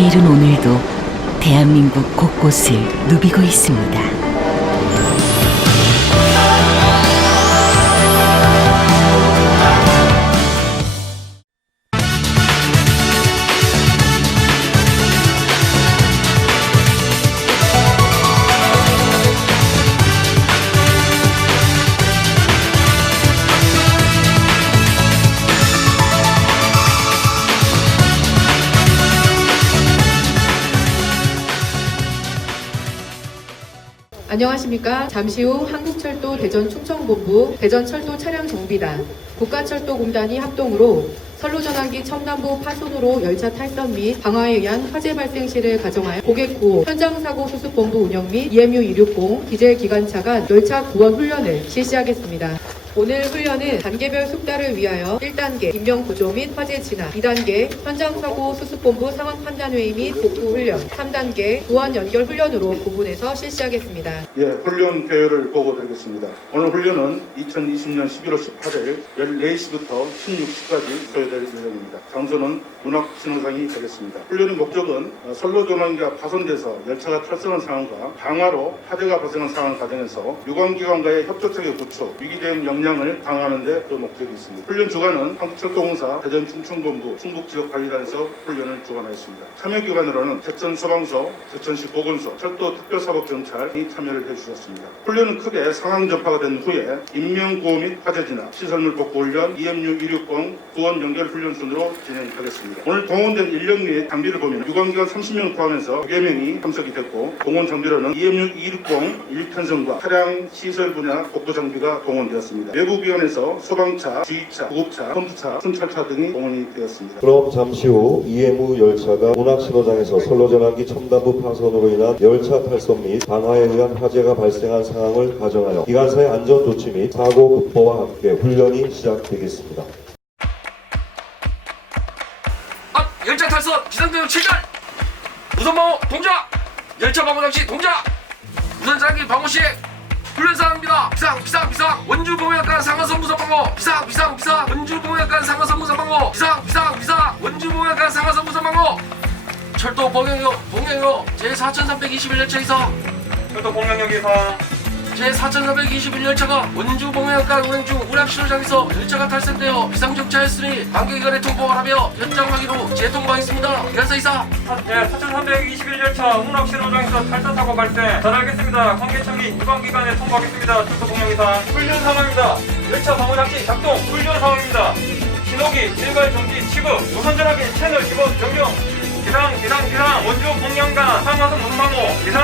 내일은 오늘도 대한민국 곳곳을 누비고 있습니다. 안녕하십니까. 잠시 후 한국철도 대전충청본부 대전철도 차량정비단, 국가철도공단이 합동으로 선로전환기 첨단부 파손으로 열차 탈선 및 방화에 의한 화재 발생 시를 가정하여 고객 구호, 현장사고 수습본부 운영 및 EMU 260 디젤 기관차 간 열차 구원 훈련을 실시하겠습니다. 오늘 훈련은 단계별 숙달을 위하여 1단계 인명구조 및 화재 진압, 2단계 현장사고 수습본부 상황 판단회의 및 복구 훈련, 3단계 보안 연결 훈련으로 구분해서 실시하겠습니다. 훈련 계획을 보고드리겠습니다. 오늘 훈련은 2020년 11월 18일 14시부터 16시까지 소요될 예정입니다. 장소는 문학신호상이 되겠습니다. 훈련의 목적은 선로전환기가 파손돼서 열차가 탈선한 상황과 방화로 화재가 발생한 상황을 가정해서 유관기관과의 협조체계 구축, 위기대응 역량을 강화하는 데 그 목적이 있습니다. 훈련 주관은 한국철도공사 대전충청본부 충북지역관리단에서 훈련을 주관하였습니다. 참여기관으로는 대천소방서, 대천시 보건소, 철도특별사법경찰이 참여를 해주셨습니다. 훈련은 크게 상황 전파가 된 후에 인명구호 및 화재 진압, 시설물 복구 훈련, EMU 260 구원 연결 훈련 순으로 진행하겠습니다. 오늘 동원된 인력 및 장비를 보면 유관기관 30명 포함해서 9개 명이 참석이 됐고, 동원 장비로는 EMU 260 일편성과 차량 시설 분야 복구 장비가 동원되었습니다. 외부 기관에서 소방차, 지휘차, 구급차, 펌프차, 순찰차 등이 동원이 되었습니다. 그럼 잠시 후 EMU 열차가 문학신호장에서 선로전환기 첨단부 파손으로 인한 열차 탈선 및 방화에 의한 화재가 발생한 상황을 가정하여 기관사의 안전조치 및 사고 극복과 함께 훈련이 시작되겠습니다. 열차 탈선 비상대응 7단 우선방호 동작, 열차 방호 장치 동작, 우선장기 방호 시 훈련사항입니다. 비상 원주봉역간 상하선 무선방호 비상 원주봉역간 상하선 무선방호 비상 원주봉역간 상하선 무선방호 철도 봉행역 제4321열차에서 철도 공명역에서 제4321열차가 원주 봉행역간 운행 중 운항신호장에서 열차가 탈선되어 비상정차였으니 관계기관에 통보를 하며 현장 확인 후 재통보하겠습니다. 기관사 이사. 4321열차 운항신호장에서 탈선 사고 발생. 잘 알겠습니다. 관계청 및 유관기관에 통보하겠습니다. 철도 공명이상. 훈련 상황입니다. 열차 방호장치 작동 훈련 상황입니다. 신호기 일괄 정지 취급 무선전화기 채널 기본 변경. 기상 원주 봉양간 상하선 무선방호 기상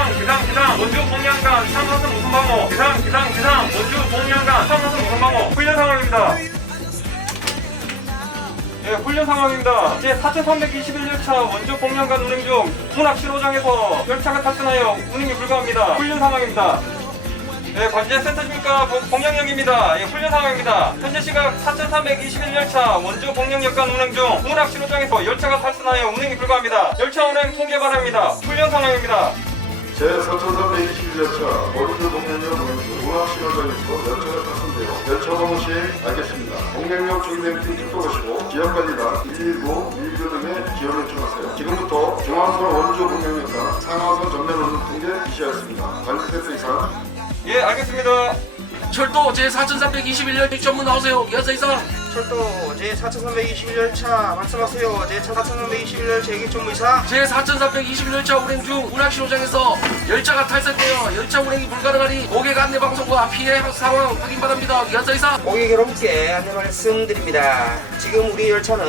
원주 봉양간 상하선 무선방호 기상 원주 봉양간 상하선 무선방호 훈련 상황입니다. 훈련 상황입니다. 제4321열차 원주 봉양간 운행 중 문학신호장에서 열차가 탈선하여 운행이 불가합니다. 훈련 상황입니다. 관제센터십니까? 봉양역입니다. 훈련 상황입니다. 현재 시각 4321열차 원주 봉양역간 운행 중 문학신호장에서 열차가 탈선하여 운행이 불가합니다. 열차 운행 통제 바랍니다. 훈련 상황입니다. 제4321열차 원주 봉양역 운행 중 문학신호장에서 열차가 탈선되어 열차 방호 시행 알겠습니다. 봉양역 중대팀 출동하시고 지역관리단 119, 119 등의 지원을 요청하세요. 지금부터 중앙선 원주 봉양역간 상하선 전면 운행 통제 지시하였습니다. 관제센터 이상. 예, 알겠습니다. 철도 제4321열차 전문 나오세요. 기관사 이사. 철도 제4321열차 말씀하세요. 제4321열차 얘기총무이사. 제4321열차 운행 중 운항신호장에서 열차가 탈선되어 열차 운행이 불가능하니 고객 안내 방송과 피해 상황 확인 바랍니다. 기관사 이사. 고객 여러분께 안내 말씀드립니다. 지금 우리 열차는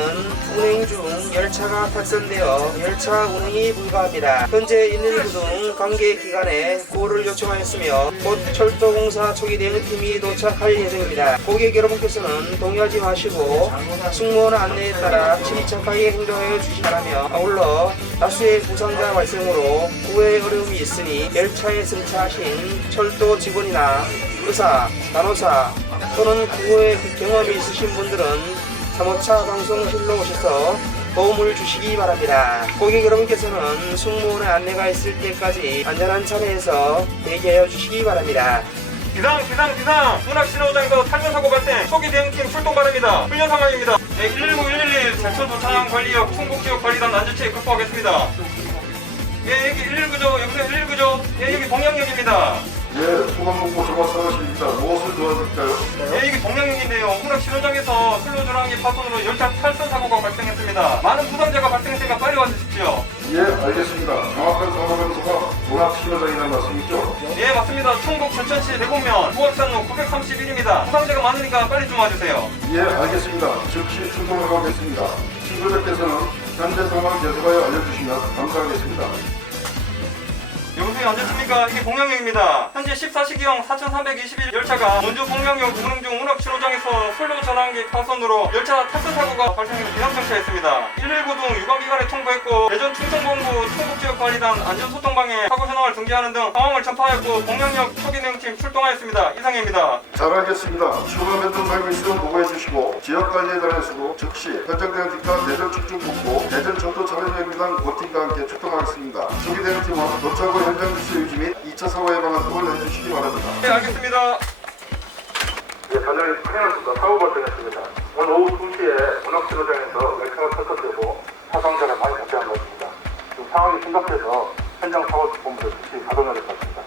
운행 중 열차가 탈선되어 열차 운행이 불가합니다. 현재 119 등 관계 기관에 구호를 요청하였으며 곧 철도공사 초기 대응팀이 도착할 예정입니다. 고객 여러분께서는 동요하지 마시고 승무원 안내에 따라 침착하게 행동하여 주시기 바라며, 아울러 다수의 부상자 발생으로 구호에 어려움이 있으니 열차에 승차하신 철도 직원이나 의사, 간호사 또는 구호에 경험이 있으신 분들은 3호차 방송실로 오셔서 도움을 주시기 바랍니다. 고객 여러분께서는 승무원의 안내가 있을 때까지 안전한 차례에서 대기하여 주시기 바랍니다. 기상 문학신호장에서 탈선 사고 발생 초기 대응팀 출동 바랍니다. 훈련 상황입니다. 119, 111 제천 도차량 관리역 충북지역 관리단 안전체계 급포하겠습니다. 예, 여기 119죠. 여기서 119죠. 예, 여기 동양역입니다. 예, 소방본부 조과사무실입니다. 무엇을 도와드릴까요? 예, 이게 동양역인데요. 운학 신호장에서 슬로전환기 파손으로 열차 탈선 사고가 발생했습니다. 많은 부상자가 발생했으니까 빨리 와주십시오. 예, 알겠습니다. 정확한 사고 장소가 문학 신호장이라는 말씀이죠? 예, 맞습니다. 충북 전천시 대곡면 부악산로 931입니다. 부상자가 많으니까 빨리 좀 와주세요. 예, 알겠습니다. 즉시 출동을 하겠습니다. 친구들께서는 현재 상황 계속하여 알려주시면 감사하겠습니다. 여보세요, 안녕하십니까? 이게 동양역입니다. 현재 14시경 4321 열차가 원주 동양역 운행 중 운학 신호장에서 선로 전환기 파손으로 열차 탈선 사고가 발생해서 비상정차했습니다. 119 등 유관기관에 통보했고 대전 충청본부 충북지역관리단 안전소통방에 사고 현황을 등재하는 등 상황을 전파했고 동양역 초기대응팀 출동하였습니다. 이상입니다. 잘 알겠습니다. 추가 변동 사고 있으면 보고해 주시고 지역관리단에서도 즉시 현장 대응팀과 대전 충청북부 대전 철도 차량대응단 고팀과 함께 출동하겠습니다. 초기 대응팀은 도착 후 현장 주시 유지 및 2차 사고 예방을 또 해주시기 바랍니다. 네, 알겠습니다. 예, 전장에 평양에서 사고 발생했습니다. 오늘 오후 2시에 운학신호장에서 열차가 탈선되고 사상자가 많이 발생한 것 같습니다. 지금 상황이 심각해서 현장 사고본부를 즉시 가동해야 될 것 같습니다.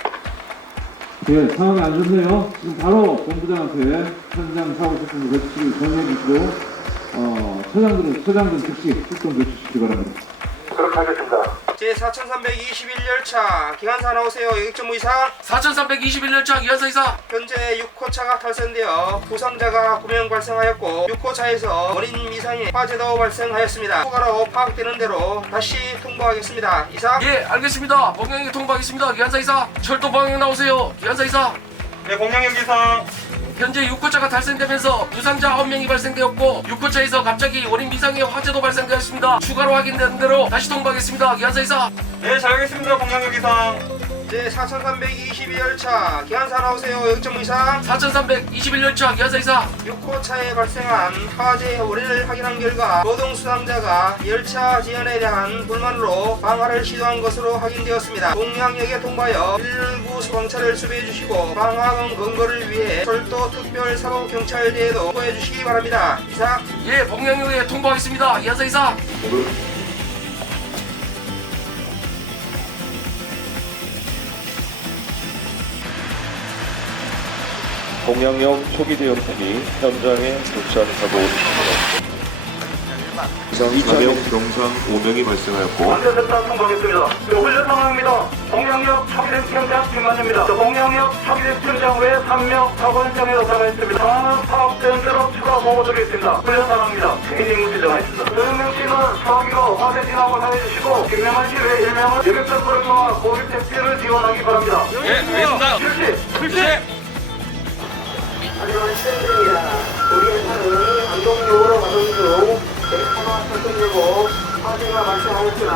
네, 상황이 안 좋네요. 지금 바로 본부장한테 현장 사고 실종 배치를 전해 주시고, 처장들 즉시 출동 배치시기 바랍니다. 그렇게 하겠습니다. 제4321 열차 기관사 나오세요. 여객전무 이상. 4321열차 기관사 이사. 현재 6호차가 탈선되어 부상자가 9명 발생하였고 6호차에서 원인 미상의 화재도 발생하였습니다. 추가로 파악되는 대로 다시 통보하겠습니다. 이상. 예, 알겠습니다. 봉양역 통보하겠습니다. 기관사 이사. 철도 방향 나오세요. 기관사 이사. 네, 동양역 이상. 현재 6호차가 탈선되면서 부상자 9명이 발생되었고 6호차에서 갑자기 원인 미상의 화재도 발생되었습니다. 추가로 확인된 대로 다시 통보하겠습니다. 기관사 이사. 네, 잘 알겠습니다. 동양역 이상. 제4322 열차 기관사 나오세요. 여객전무 이상. 4321열차 기관사 이사. 6호차에 발생한 화재 원인을 확인한 결과 노동 수상자가 열차 지연에 대한 불만으로 방화를 시도한 것으로 확인되었습니다. 동양역에 통보하여 119 소방차를 수배해 주시고 방화 근거를 위해 철도 특별사법경찰대에도 통보해 주시기 바랍니다. 이상. 예, 봉양역에 통보하겠습니다. 기관사 이사. 동양역 초기 대응팀이 현장에 도착하고 있습니다. 이상 4명, 병상 5명이 발생하였고 안전센터 통보하겠습니다. 훈련 상황입니다. 동양역 초기대 팀장 김만입니다. 동양역 초기대 팀장 외 3명 사고 현장에 도착했습니다. 상황은 파악된 대로 추가 보고 드리겠습니다. 훈련 상황입니다. 행진무 지정하겠습니다. 조영명 씨는 소화기로 화재 진압을 하여주시고 김명환 씨 외 1명은 여객선 불응과 고객 택시를 지원하기 바랍니다. 예, 알겠습니다. 실시! 안녕하세요. 시청자입니다. 우리 회사는 안동역으로 가던 중 열차가 탈선되고 화재가 발생하였으나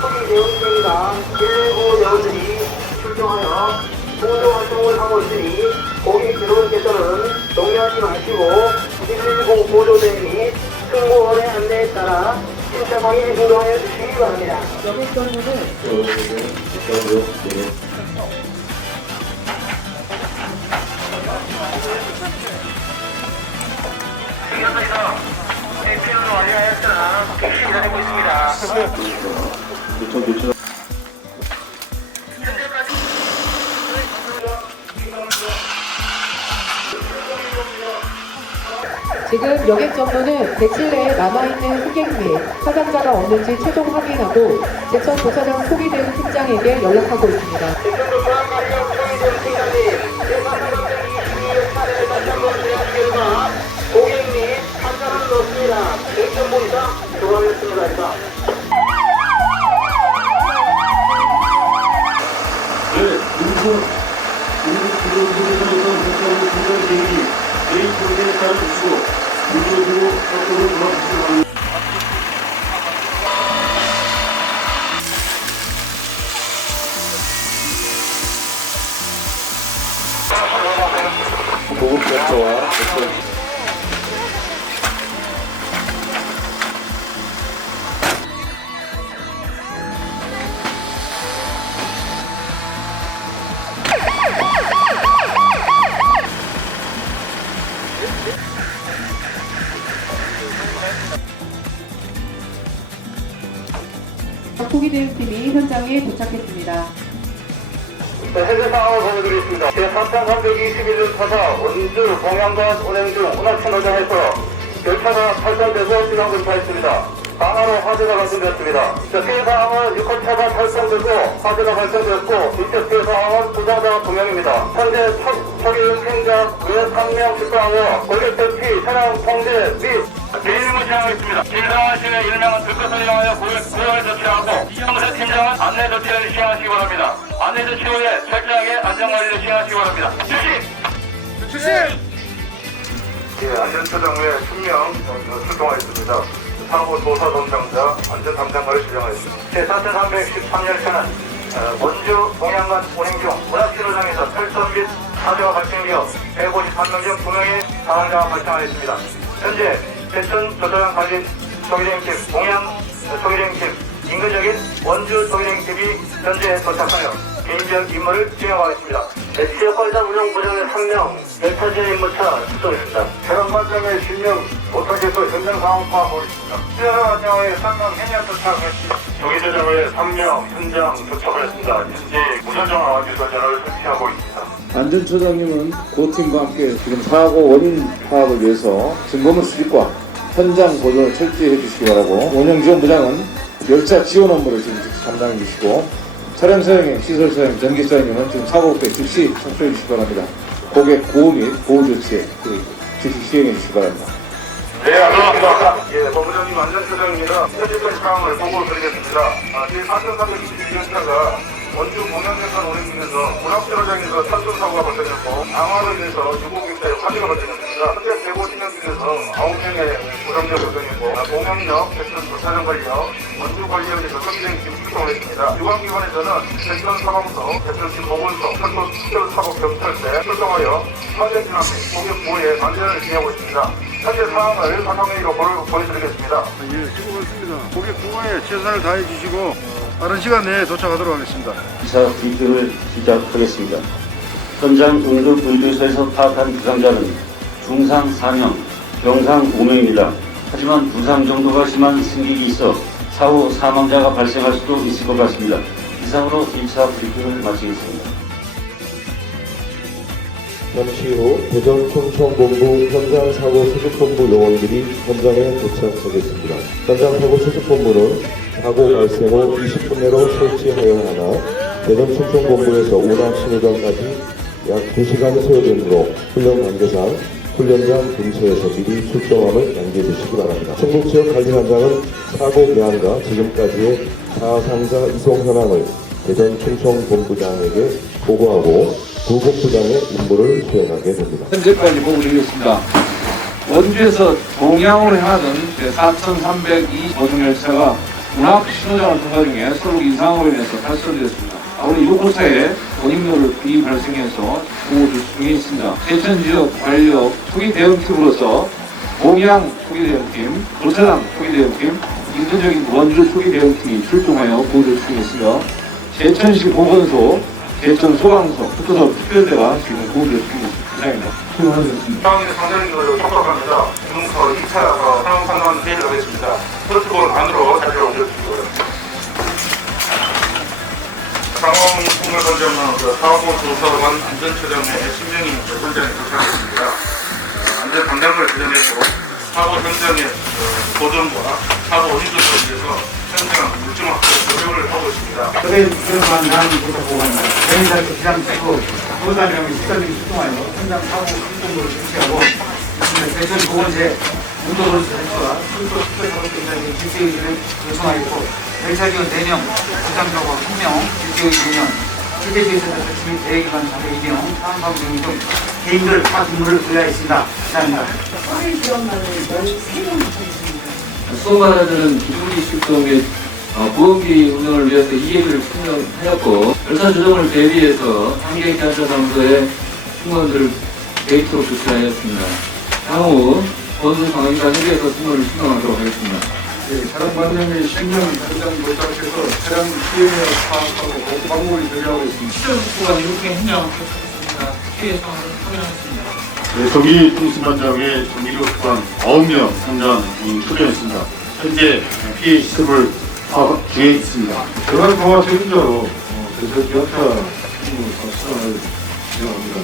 초기 대응팀이나 119 대원들이 출동하여 보조 활동을 하고 있으니 고객 여러분께서는 동요하지 마시고 119 보조대 및 승무원의 안내에 따라 신속하게 행동하여 주시기 바랍니다. 대피를 완료하였으나 택시 기다리고 있습니다. 지금 여객 전문은 대실 내에 남아있는 승객 및 사상자가 없는지 최종 확인하고 제천 도차장 소기 대응 팀장에게 연락하고 있습니다. 고객 및 환자는 넣습니다. 대전부 이상 들어가겠습니다. 보급 결차와 초기대응팀이 현장에 도착했습니다. 현재 상황을 보여드리겠습니다. 제4321년 타사 원주 봉양간 운행 중 운하신호장에서 열차가 탈선돼서 지상 근처했습니다. 강화로 화재가 발생되었습니다. 피해 상황은 6호차가 탈선되고 화재가 발생되었고 이쪽 피해 상황은 부상자가 2명입니다. 현재 처리 행자 외 3명 출동하여 권력 대피 차량 통제 및 대응을 진행하겠습니다. 진상하시는 일명은 들것을 이용하여 구역을 조치하고 이정세 팀장은 안내 조치를 시행하시기 바랍니다. 안내 조치 후에 철저하게 안전관리를 시행하시기 바랍니다. 주시! 안전처장 외 10명 출동하였습니다. 사고 조사 담당자, 안전 담당관을 지정하였습니다. 제4313열차는 원주 동양간 운행 중 문학신호장에서 탈선 및 화재가 발생되어 153명 중 2명의 사망자가 발생하였습니다. 현재 대천 조사장 관리 초기대응팀, 동양 초기대응팀, 인근적인 원주 초기대응팀이 현재 도착하여 개인적 임무를 수행하겠습니다. 지역관리단 운영 부장의 3명, 열차 지원 임무차 출동했습니다. 차량 관장의 실명 도착해서 현장 상황 파악하고 있습니다. 수혈 관장의 3명 현장 도착했습니다. 조기조정의 3명 현장 도착을 했습니다. 현재 무선정 아와주소전을 설치하고 있습니다. 안전처장님은 고팀과 함께 지금 사고 원인 파악을 위해서 증거물 수집과 현장 보존을 철저히 해주시기 바라고, 원형지원부장은 열차 지원 업무를 지금 담당해 주시고, 차량 사용의 시설 사용, 전기 사용은 지금 사고 후에 즉시 청소해 주시기 바랍니다. 고객 보호 및 보호 조치에 즉시 시행해 주시기 바랍니다. 네, 알겠습니다. 예, 법무장님 안전처장입니다. 현재까지 상황을 보고를 드리겠습니다. 제4321년차가 원주 봉양역간 운행 중에서 문학신호장에서 탈선 사고가 발생했고 강화로 인해서 유공객차에 화재가 발생했습니다. 현재 150명 중에서 9명의 부상자가 발생했고 봉양역, 대천 조사장관리역, 원주관리역에서 선진행팀 출동을 했습니다. 유관기관에서는 대천 사방서, 대천시 보건소, 철도 특별사고 경찰대 출동하여 화재 진압 및 고객 보호에 관전을 진행하고 있습니다. 현재 상황을 화상회의로 보여드리겠습니다. 예, 수고하셨습니다. 고객 보호에 최선을 다해 주시고 빠른 시간 내에 도착하도록 하겠습니다. 기사 브리핑을 시작하겠습니다. 현장 응급의료소에서 파악한 부상자는 중상 4명, 경상 5명입니다. 하지만 부상 정도가 심한 승객이 있어 사후 사망자가 발생할 수도 있을 것 같습니다. 이상으로 1차 브리핑을 마치겠습니다. 잠시 후 대전 충청본부 현장사고 수습본부 요원들이 현장에 도착하겠습니다. 현장사고 수습본부는 사고 발생 후 20분 내로 설치하여야 하나 대전 충청본부에서 운항신호장까지 약 2시간이 소요되므로 훈련 관계상 훈련장 근처에서 미리 출동함을 양기해 주시기 바랍니다. 충북지역관리단장은 사고 기한과 지금까지의 사상자 이송 현황을 대전 충청본부장에게 보고하고 두 본부장의 임무를 수행하게 됩니다. 현재까지 보고드리겠습니다. 원주에서 동양으로 향하던 제4302 보정열차가 문학신호장을 통과 중에 서로 이상으로 인해서 탈선되었습니다. 아울러 이번 고차에 원인료를 발생해서 보고 중에 있습니다. 대천지역 관리역 초기대응팀으로서 동양 초기대응팀, 조차장 초기대응팀, 인근적인 원주 초기대응팀이 출동하여 보호를 중에 있으며 제천시 보건소, 대천 소방서, 특허서 특별대가 지금 보호를 중에 있습니다. 수고하셨습니다. 상황이 상당히 촉박합니다. 지금부터 2차 상황 판단 회의를 하겠습니다. 프로토콜 안으로 자리를 옮겨주시기 바랍니다. 상황 통과 관점은 사고 조사관 안전처장의 10명이 현장에 도착했습니다. 안전 담당을 지정했고 사고 현장의 보존과 사고 원인 조사를 위해서 현장 물증 확보 조력을 하고 있습니다. 그에 들어간 난 보고합니다. 대인사를 기장시키고 보호사명이 시설이 출동하여 현장 사고 출동으로 실시하고 대전 보건제 운도로서 대처와 출도 특별사업팀장의 질서의견을 요청하였고 열차 지원 4명, 부상자가 1명, 질서의 2명, 체제지에서 설치 및 대기관 자료 2명, 상황 등 개인별 파악 임무를 수행하였습니다. 감사합니다. 수송관들은 기술이 출동에 보험비 운영을 위해서 이해를 신청하였고 열차 조정을 대비해서 한계 기관차 장소에 승무원들을 데이터로 조치하였습니다. 향후 원수 방위관 협의해서 승무원을 신청하도록 하겠습니다. 차량 관장의 10명 현장 도착해서 차량 피해를 파악하고 보호 방법을 조리하고 있습니다. 시설 국부가 이렇게 행정했습니다. 피해 상황을 확인하겠습니다. 네, 조기 통신반장의 정기교관 9명 현장 출동했습니다. 현재 피해 시설을 사업 뒤에 있습니다. 전환 통화 책임자로 대전 기업차 수상을 진행합니다.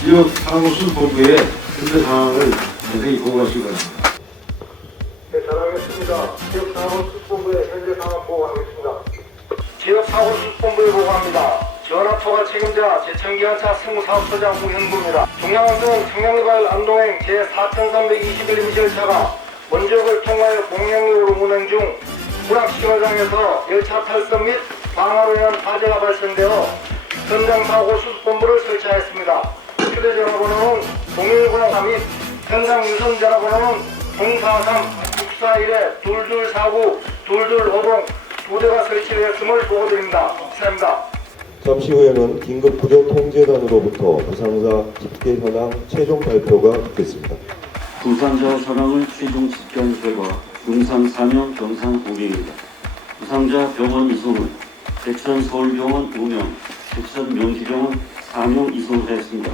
기업 사무수본부의 현재 상황을 자세히 보고하시기 바랍니다. 네, 잘하겠습니다. 기업 사무수본부의 현재 상황 보고하겠습니다. 기업 사무수본부에 보고합니다. 전화통화 책임자 제천기관차 세무사업소장 홍현구입니다. 중량운동 청량개발 안동행 제4321 임시열차가 원적을 통하여 공양역으로 운행 중 문학신호장에서 열차 탈선 및 방화로 인한 화재가 발생되어 현장사고 수습본부를 설치하였습니다. 휴대전화번호는 010 및 현장 유선 전화번호는 043-641-2249-2250 두 대가 설치되었음을 보고드립니다. 감사합니다. 잠시 후에는 긴급 구조 통제단으로부터 부상자 집계 현황 최종 발표가 있겠습니다. 부상자 현황을 최종 집계한 결과 중상 4명, 병상 5명입니다. 부상자 병원 이송은 대천 서울병원 5명, 대천 명지병원 4명 이송하였습니다.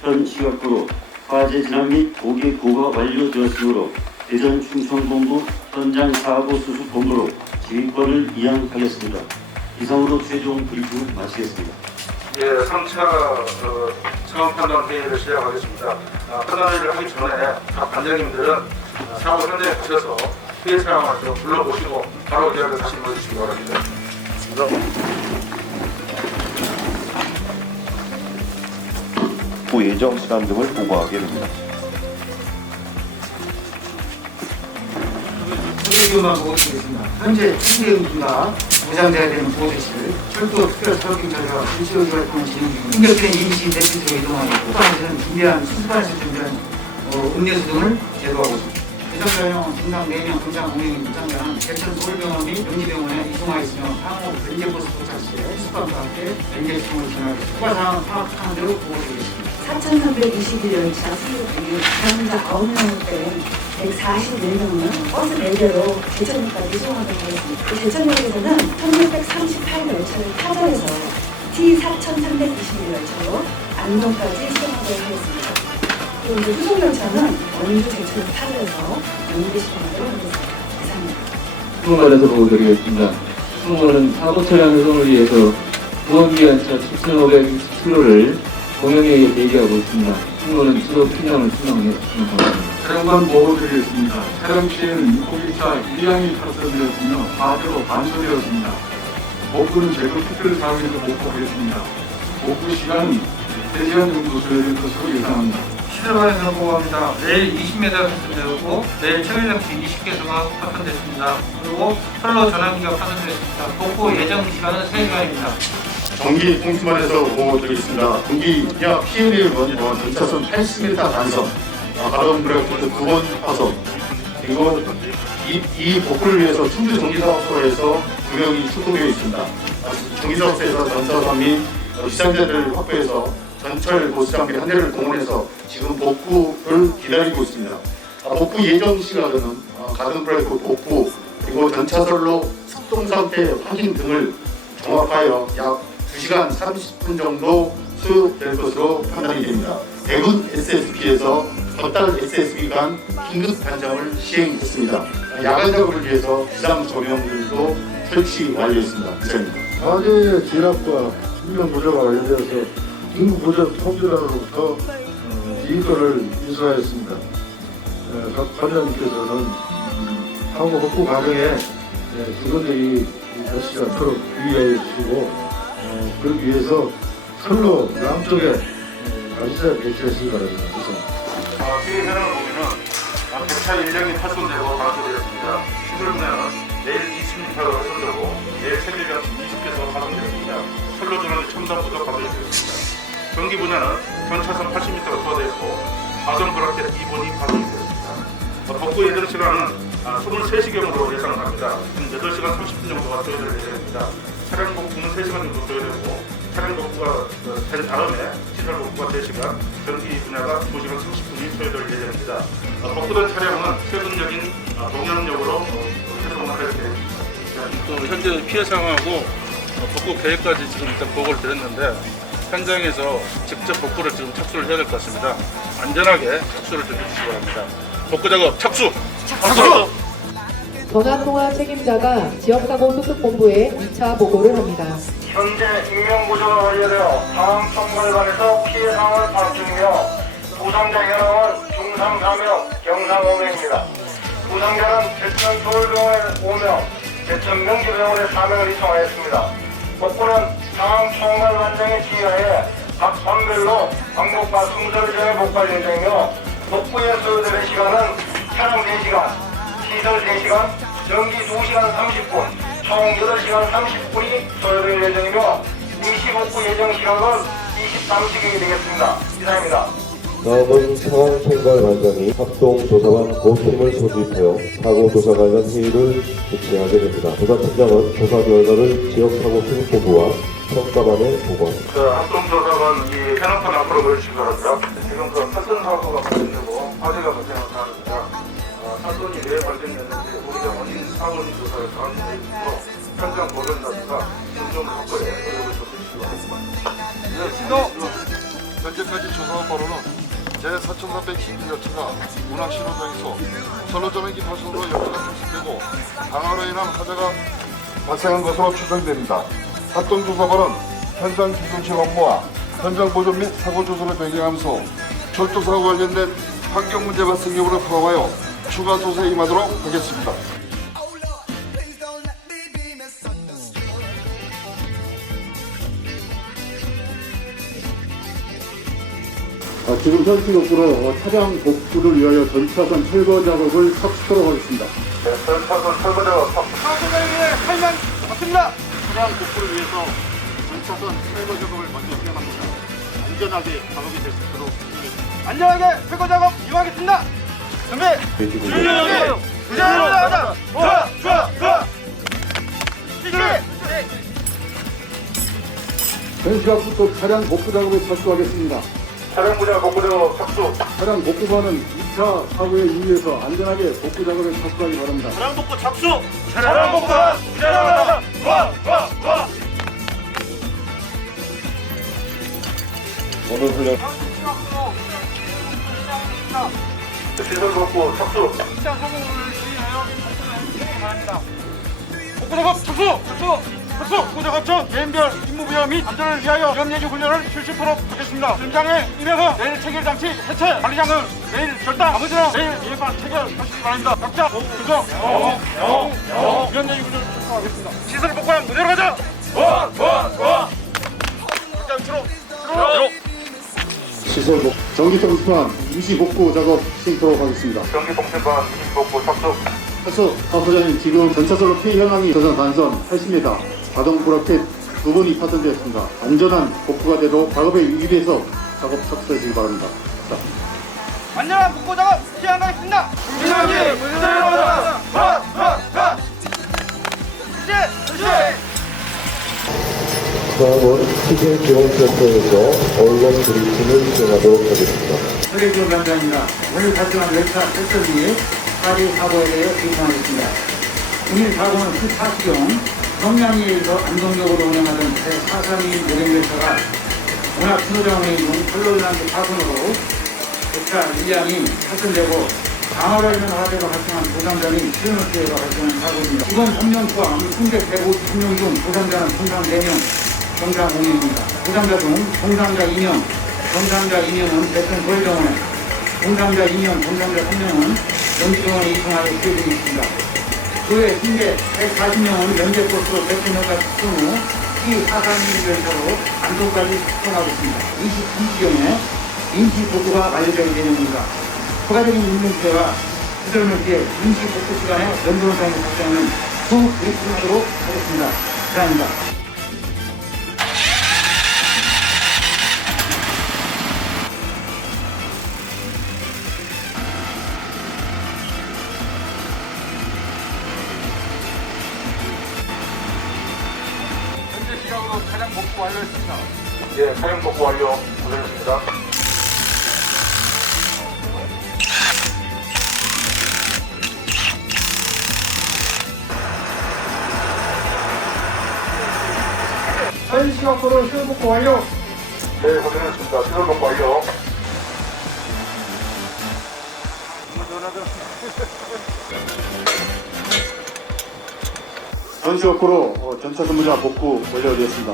현 시각으로 화재 진압 및 고개 고가 완료되었으므로 대전 충청본부 현장 사고 수습 본부로 지휘권을 이양하겠습니다. 이상으로 최종 브리핑 마치겠습니다. 예, 3차 상황 판단 회의를 시작하겠습니다. 판단회의를 하기 전에 각 관장님들은 사고 현장에 가셔서 피해 상황을 좀 불러보시고 바로 대학을 다시 보여주시기 바랍니다. 후 예정 시간 등을 보고하게 됩니다. 소개기만 보고드리겠습니다. 현재 특례의무가 보장돼야 되는 보호대실, 철도 특별사업경찰과 실시의무를 통해 진행 중 충격된 임시 대피소로 이동하고 국방에서는 준비한 수습발수 준비한 음료수 등을 제도하고 있습니다. 대전병원 중상 4명, 병상 5명의 부상자는 대천 서울병원 및 명지병원에 이송하였으며 향후 면제버스 도착 시에 수습관과 함께 면제청을 진행하겠습니다. 추가사항은 파악한 대로 보고드리겠습니다. 4,321열차 승객이 부상자 9명을 뺀 144명은 버스 4대로 대천역까지 이송하도록 하겠습니다. 대천역에서는 1638열차를 타전해서 T4321열차로 안동까지 이송하도록 하겠습니다. 그리고 이제 후속열차는 원주 대천을 타전해서 연계시켜하도록 하겠습니다. 이상입니다. 수송 관련해서 보고드리겠습니다. 수송은 사고 차량 회송을 위해서 부원기관차 7,567호를 공영에 대기하고 있습니다. 승무원은 수도 필량을 수송합니다. 차량만 보고드리겠습니다. 차량 시에는 고기차 1량이 탈선되었으며 화재로 반소되었습니다. 복구는 제거 특별 사항에서 복구하겠습니다. 복구 시간은 3시간 정도 소요될 것으로 예상합니다. 시설관에서 보고합니다. 내일 20m 탈선되었고 내일 청일장치 20개소가 파손됐습니다. 그리고 선로 전환기가 파손됐습니다. 복구 예정 시간은 3시간입니다. 전기 통신반에서 보고드리겠습니다. 전기야 피해 내역은 전차선 80m 단선, 가동 브레이크 9번 파손, 그리고 이 복구를 위해서 충주 전기사업소에서 2명이 출동되어 있습니다. 전기사업소에서 전차선 및 비상자들을 확보해서 전철 보스장비 한 대를 동원해서 지금 복구를 기다리고 있습니다. 복구 예정 시각은 가동 브레이크 복구, 그리고 전차선로 습동 상태 확인 등을 종합하여 약 2시간 30분 정도 소요될 것으로 판단이 됩니다. 대군 SSB에서 덧달 SSB 간 긴급 단장을 시행했습니다. 야간 작업을 위해서 비상 조명들도 설치 완료했습니다. 이상입니다. 화재의 진압과 인명 구조가 완료되어서 긴급 구조 통제단으로부터 지휘권을 인수하였습니다. 각 관장님께서는 사고 복구 과정에 직원들이 다치지 않도록 유의하여 주시고 그러기 위해서 선로 양쪽에 가시자를 배치하시기 바랍니다. 피해 현황을 보면은 개차 1량이 파손되고 반소되었습니다. 시설 분야는 내일 20m가 파손되고 내일 새벽에 20개소 파손되었습니다. 선로 전환기 첨단부도 파손되었습니다. 전기 분야는 전차선 80m가 소화되었고 가정 브라켓 2번이 파손이 되었습니다. 복구 예정 시간은 23시경으로 예상합니다. 8시간 30분 정도가 소요될 예정입니다. 차량 복구는 3시간 정도 소요되고 차량 복구가 된 다음에 시설 복구가 3시간, 전기 분야가 2시간 30분이 소요될 예정입니다. 복구된 차량은 최근적인 동양역으로 최종을 할 예정입니다. 현재 피해 상황하고 복구 계획까지 지금 일단 보고를 드렸는데 현장에서 직접 복구를 지금 착수를 해야 될 것 같습니다. 안전하게 착수를 좀 해주시기 바랍니다. 복구 작업 착수! 착수! 전화통화 책임자가 지역사고 수습본부에 2차 보고를 합니다. 현재 인명구조가 완료되어 상황 총괄반에서 피해 상황을 파악 중이며 부상자 현황은 중상 4명, 경상 5명입니다. 부상자는 대천 서울병원에 5명, 대천 명지병원에 4명을 이송하였습니다. 복구는 상황 총괄반장의 지휘하에 각 반별로 방법과 순서를 정해 복구할 예정이며 복구에 소요되는 시간은 차량 4시간, 시설 3시간, 전기 2시간 30분, 총 8시간 30분이 소요될 예정이며 임시 복구 예정 시간은 23시경이 되겠습니다. 이상입니다. 다음은 상황 총괄 반장이 합동조사반 고팀을 소집하여 사고 조사 관련 회의를 개최하게 됩니다. 조사팀장은 조사 결과를 지역사고 수습본부와 평가반에 보고합니다. 합동조사관 이 현황판 앞으로 모여주시기 바랍니다. 지금 그 사건 사고가 발생되고 화재가 발생한 상황입니다. 사건이 왜 발생했는지 우리가 원인 사고인 조사를 정확히 해주시고 현장 보존자들과 중점 확보에 노력을 좀 해주시기 바랍니다. 현재까지 조사한 바로는 제4312열차가 운항신호장에서 선로전환기 파손으로 열차가 탈선되고 강화로 인한 화재가 발생한 것으로 추정됩니다. 합동조사반은 현장 기존시 업무와 현장 보존 및 사고 조사를 변경하면서 철도사고 관련된 환경 문제 발생 여부를 파악하여 추가 조사에 임하도록 하겠습니다. 지금 현시국으로 차량 복구를 위하여 전차선 철거 작업을 탑수하도록 하겠습니다. 전차선 철거 작업 사고를 위해 할만 맞습니다. 차량 복구를 위해서 전차선 철거 작업을 먼저 진행합니다. 안전하게 작업이 될 수 있도록 안전하게 철거 작업 이용하겠습니다. 준비! 준비하게! 부자하자! 좋아! 시기! 현시각부터 차량 복구 작업에 착수하겠습니다. 차량 부자 복구 작업 착수. 차량 복구반은 2차 사고에 유의해서 안전하게 복구 작업에 착수하기 바랍니다. 차량 복구 착수. 차량 복구반 부자하자. 좋아. 오늘 훈련 시설 복구 착수. 시장 소금을 시행하여 진행하기 바랍니다. 복구 작업 착수. 복구 작업 전 개인별 임무부여 및 안전을 위하여 위험예지 훈련을 실시토록 하겠습니다. 현장에 임해서 내일 체결 장치 해체, 관리장은 내일 결단, 아버지는 내일 예반 체결하시기 바랍니다. 각자 규정, 위험예지 훈련을 실시하겠습니다. 시설 복구한 무대로 가자. 각자 위치로. 시설 복구 전기 통신판 임시 복구 작업 시행토록 하겠습니다. 전기 통신반 임시 복구 착수. 사소장님 지금 전차선로 피해 현황이 저선 단선 80m 자동 브라켓 2번이 파손되었습니다. 안전한 복구가 되도록 작업에 유의해서 작업 착수해 주시기 바랍니다. 안전한 복구 작업 시행하겠습니다. 준비하기 무대로 가자. 다음은 희생지원센터에서 언론 브리핑을 진행하도록 하겠습니다. 서래준 반장입니다. 오늘 발생한 열차 탈선이 사지 사고에 대해 인정하겠습니다. 오늘 사고는 14시경 성량리에서 안동역으로 운행하던 제432 모델열차가 운합 신호장의 중 선로전환기 파손으로 열차 1량이 탈선되고 강화로 인한 화재가 발생한 부상자 및 실현 피해가 발생한 사고입니다. 이번 3년 포함 승객 153명 중 부상자는 총상 4명, 경상 5명입니다. 부상자 중 총상자 2명, 경상자 2명은 대천 서울병원에, 총상자 2명, 경상자 3명은 영지병원에 이송하여 치료되고 있습니다. 그 외 승객 140명은 면제버스로 대천역까지 출동 후 T432 열차로 안동까지 출동하고 있습니다. 23시경에 임시 복구가 완료될 예정입니다. 추가적인 운전기회와 시설물 피해 임시 복구 시간에 연동상에 발생하는 후 브리핑하도록 하겠습니다. 감사합니다. 차량 복구 완료했습니다. 예, 차량 복구 완료. 고생했습니다. 현시각으로 시설 복구 완료. 네, 고생했습니다. 시설 복구 완료. 전시 업구로 전차선 분야 복구 완료되었습니다.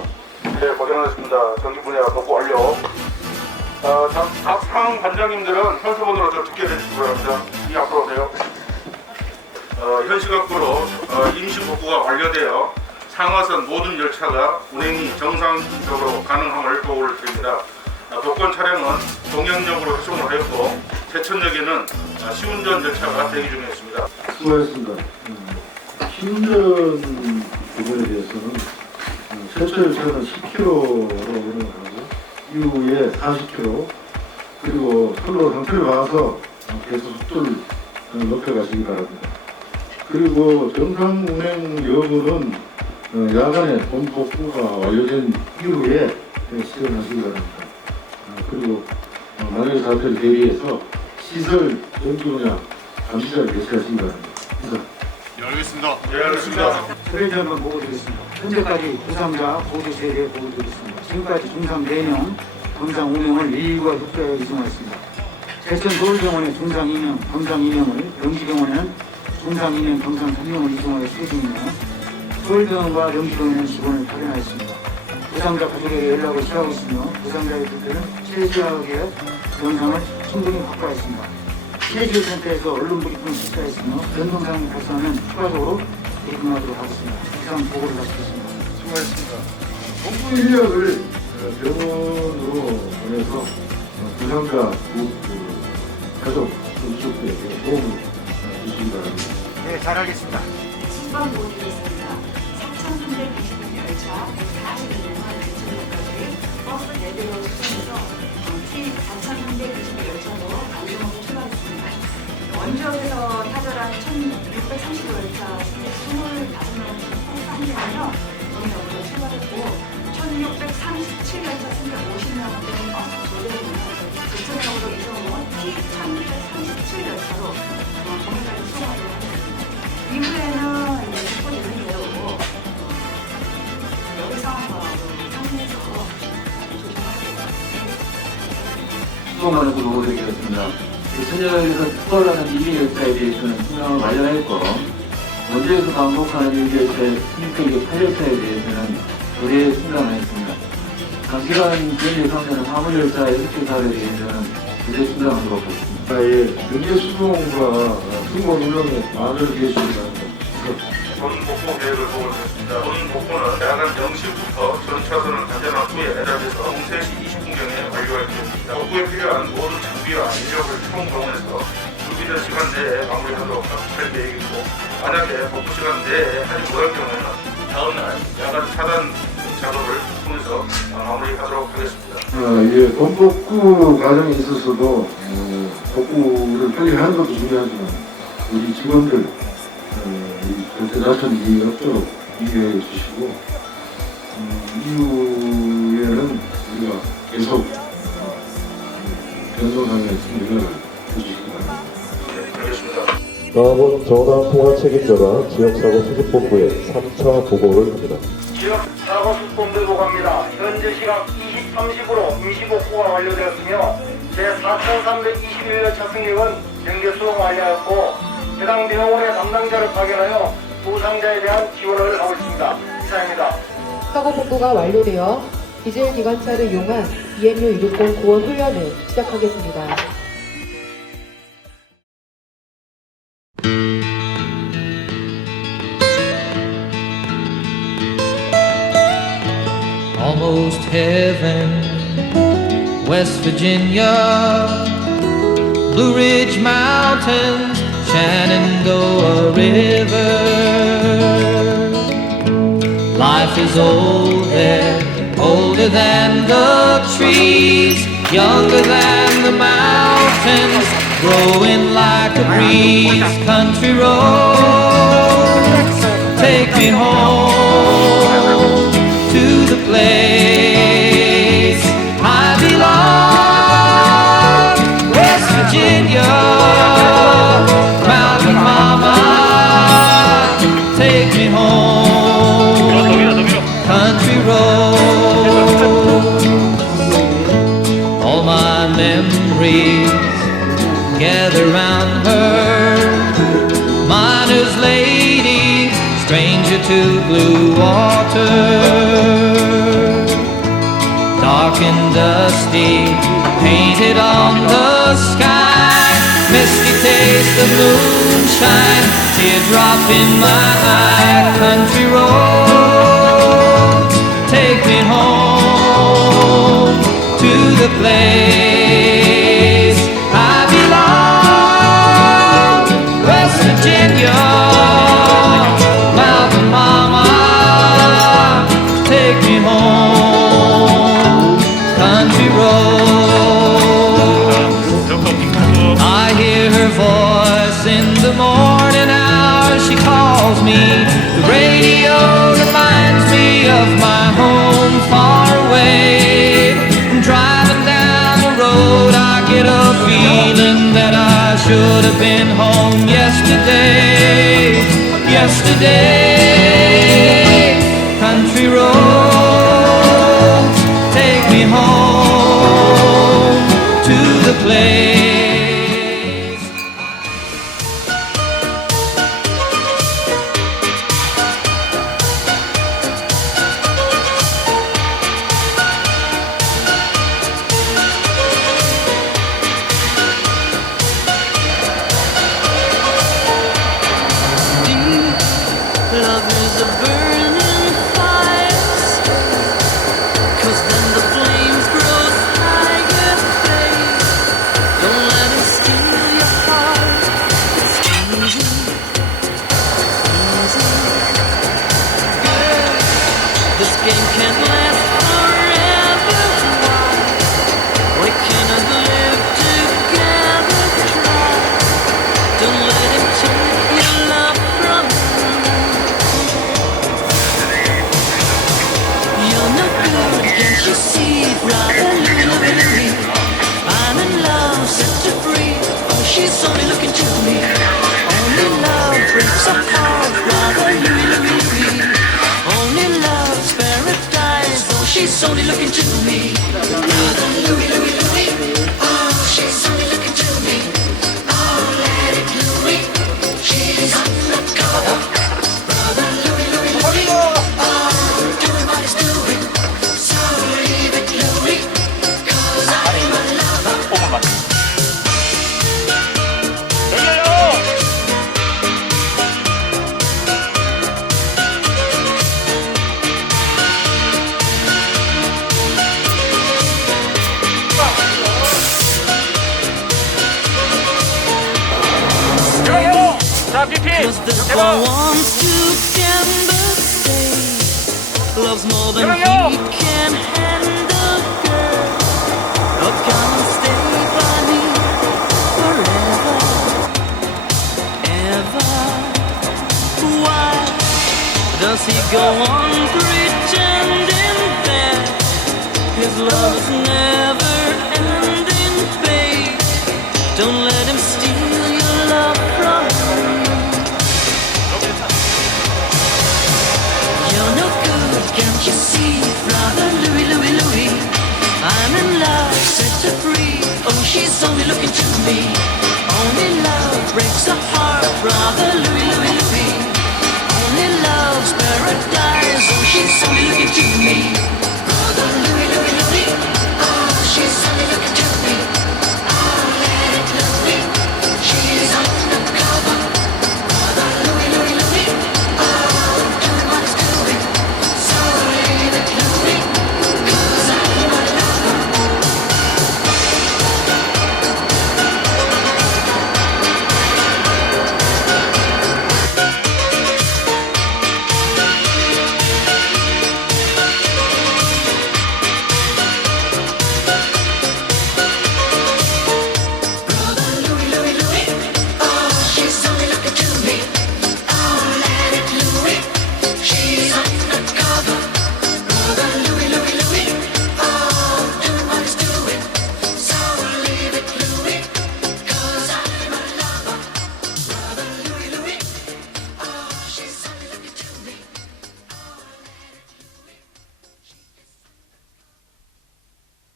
네, 고생하셨습니다. 전시 분야 복구 완료. 각 상황 관장님들은 현수본으로 좀 듣게 해주시기 바랍니다. 이 앞으로 오세요. 현 시각부로 임시 복구가 완료되어 상하선 모든 열차가 운행이 정상적으로 가능함을 보고를 드립니다. 복권 차량은 동양역으로 회송을 하였고 제천역에는 시운전 열차가 대기 중에 있습니다. 수고하셨습니다. 시운전 부분에 대해서는 최초 열차는 10km로 운행을 하고 이후에 40km 그리고 선로 상태를 봐서 계속 속도를 높여가시기 바랍니다. 그리고 정상 운행 여부는 야간에 본 복구가 완료된 이후에 시행하시기 바랍니다. 그리고 만약에 사태를 대비해서 시설 정기 분야 감시자를 배치하시기 바랍니다. 이상. 네, 알겠습니다. 네, 알겠습니다. 트레이저 한번 보고드리겠습니다. 현재까지 부상자 보조세에 대해 보고드리겠습니다. 지금까지 중상 4명, 병상 5명을 119가 협조하여 이송하였습니다. 제천 서울병원에 중상 2명, 병상 2명을, 영지병원에는 중상 2명, 병상 3명을 이송하여 수리 중이며 서울병원과 영지병원에는 직원을 파견하였습니다. 부상자 가족에게 연락을 취하고 있으며 부상자의 불편은 최소하게 병상을 충분히 확보하였습니다. 치매치료센터에서 언론 브리핑을 실시하였으며 변동상이 발생하면 추가적으로 대응하도록 하겠습니다. 이상 보고를 마치겠습니다. 수고하셨습니다. 복구 인력을 병원으로 보내서 부상자 가족 유족들에게 도움을 주시기 바랍니다. 네, 잘하겠습니다. 신방 보내드리겠습니다. 3,320일 열차 140일에서 제천역까지 버스 4대로 수정해서 T4,320일 열차로 안정으로 출발했습니다. 원주역에서 타절한 1,630호 열차 25명 승객이며 원주역으로 출발했고 1,637 열차 승객 50명 된 버스 2대로는 제천역으로 이송 후 T1,637 열차로 정리까지 수송하도록 하겠습니다. 이후에는 국고 되는 대로 여기 상황과 상승해서 수송하는 것으로 보고드리겠습니다. 제천역에서 특별하는 1위 열차에 대해서는 수명을 완료했고 원주에서 방북하는 1위 열차의 승객 8열차에 대해서는 도래에 수명을 했습니다. 장시간 전 예상되는 화물 열차의 흡수 사업에 대해서는 도래 수명을 하도록 하겠습니다. 경제 수송과 승무원 운영에 많은 계시기 바랍니다. 본 복구 계획을 보고드렸습니다. 본 복구는 야간 0시부터 전차선을 단전한 후에 대답해서 오후 3시 20분경에 완료할 예정입니다. 복구에 필요한 모든 장비와 인력을 총동원해서 준비된 시간 내에 마무리하도록 할 계획이고 만약에 복구 시간 내에 하지 못할 경우에는 다음날 야간 차단 작업을 통해서 마무리하도록 하겠습니다. 본복구 과정에 있어서도 복구를 빨리 하는 것도 중요하지만 우리 직원들 대다선 이해 없도록 이해해 주시고 이후에는 우리가 계속 변동상에 연락을 해주시기 바랍니다. 네, 알겠습니다. 다음은 전화 통화 책임자가 지역사고 수습본부에 3차 보고를 합니다. 지역 사고 수습본부 보고합니다. 현재 시각 20:30으로 임시 복구가 완료되었으며 제4,321열차 승객은 경계 수송 완료하였고 해당 병원의 담당자를 파견하여 부상자에 대한 지원을 하고 있습니다. 이상입니다. 사고 복구가 완료되어 디젤 기관차를 이용한 EMU 260 구원 훈련을 시작하겠습니다. Almost heaven, West Virginia, Blue Ridge Mountains, Shenandoah River. Life is old there, older than the trees, younger than the mountains, growing like a breeze. Country roads, take me home to the place I belong, West Virginia, Mountain Mama, take me home, country road. All my memories gather round her, miner's lady, stranger into blue water. Dark and dusty, painted on the sky, misty taste of moonshine, teardrop in my eye. Country roads, take me home to the place I belong. West Virginia, Mountain Mama, take me home. Country roads, I hear her voice in the morning hours. She calls me. The radio reminds me of my home far away. Driving down the road, I get a feeling that I should have been home yesterday. Yesterday, country roads, take me home to the place. Love is a burning fire, 'cause then the flames grow higher, babe. Don't let it steal your heart. It's easy, easy. Girl, this game can't last forever. Why can't we live together? Try. Don't let him take your love from you. You're no good, can't you see, brother Louie? I'm in love, set you free. Oh, she's only looking to me. Only love breaks a heart, brother Louie. Only love's paradise. Oh, she's only looking to me. Brother Louie. Oh, she's only looking to me. Oh, let it Louie. She's undercover. Brother Louie. Oh, doing what he's doing. So leave it, Louie, 'cause I'm a lover. Cause this one wants to gamble, stay. Loves more than he can handle, girl. Oh, come and stay by me forever, ever. Why does he go on pretending that his love is never ending, babe? Don't let